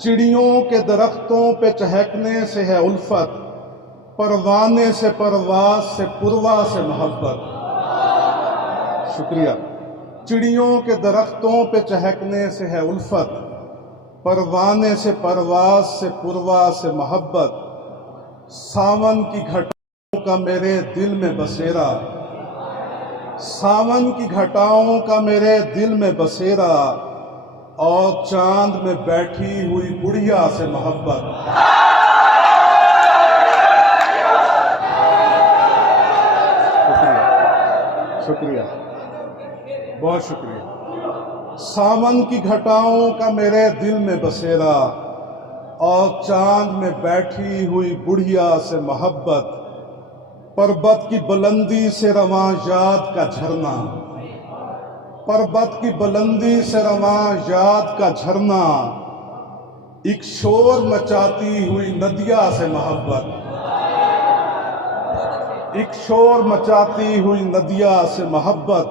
चिड़ियों के दरख्तों पे चहकने से है उल्फत, परवाने से परवास से पुरवा से मोहब्बत। शुक्रिया। चिड़ियों के दरख्तों पे चहकने से है उल्फत, परवाने से परवास से पुरवा से मोहब्बत। सावन की घटाओं का मेरे दिल में बसेरा, सावन की घटाओं का मेरे दिल में बसेरा, और चांद में बैठी हुई बुढ़िया से मोहब्बत। शुक्रिया, शुक्रिया, बहुत शुक्रिया। सावन की घटाओं का मेरे दिल में बसेरा, और चांद में बैठी हुई बुढ़िया से मोहब्बत। पर्वत की बुलंदी से रवां याद का झरना, पर्वत की बुलंदी से रवां याद का झरना, एक शोर मचाती हुई नदिया से मोहब्बत। एक शोर मचाती हुई नदिया से मोहब्बत।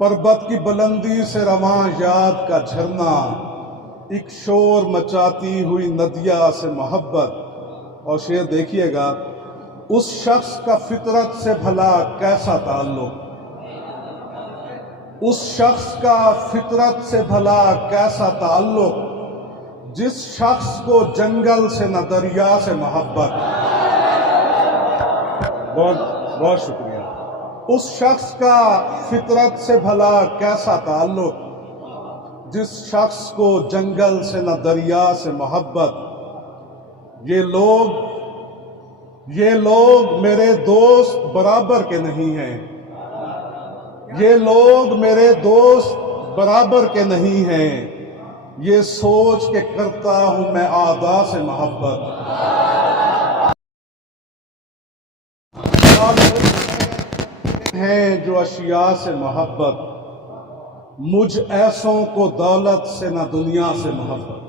पर्वत की बुलंदी से रवां याद का झरना, एक शोर मचाती हुई नदिया से मोहब्बत। और शेर देखिएगा, उस शख्स का फितरत से भला कैसा ताल्लुक, उस शख्स का फितरत से भला कैसा ताल्लुक, जिस शख्स को जंगल से न दरिया से मोहब्बत। बहुत बहुत शुक्रिया। उस शख्स का फितरत से भला कैसा ताल्लुक, जिस शख्स को जंगल से न दरिया से मोहब्बत। ये लोग मेरे दोस्त बराबर के नहीं हैं, ये लोग मेरे दोस्त बराबर के नहीं हैं, ये सोच के करता हूं मैं आदा से मोहब्बत। हैं जो अशिया से मोहब्बत, मुझ ऐसों को दौलत से न दुनिया से मोहब्बत।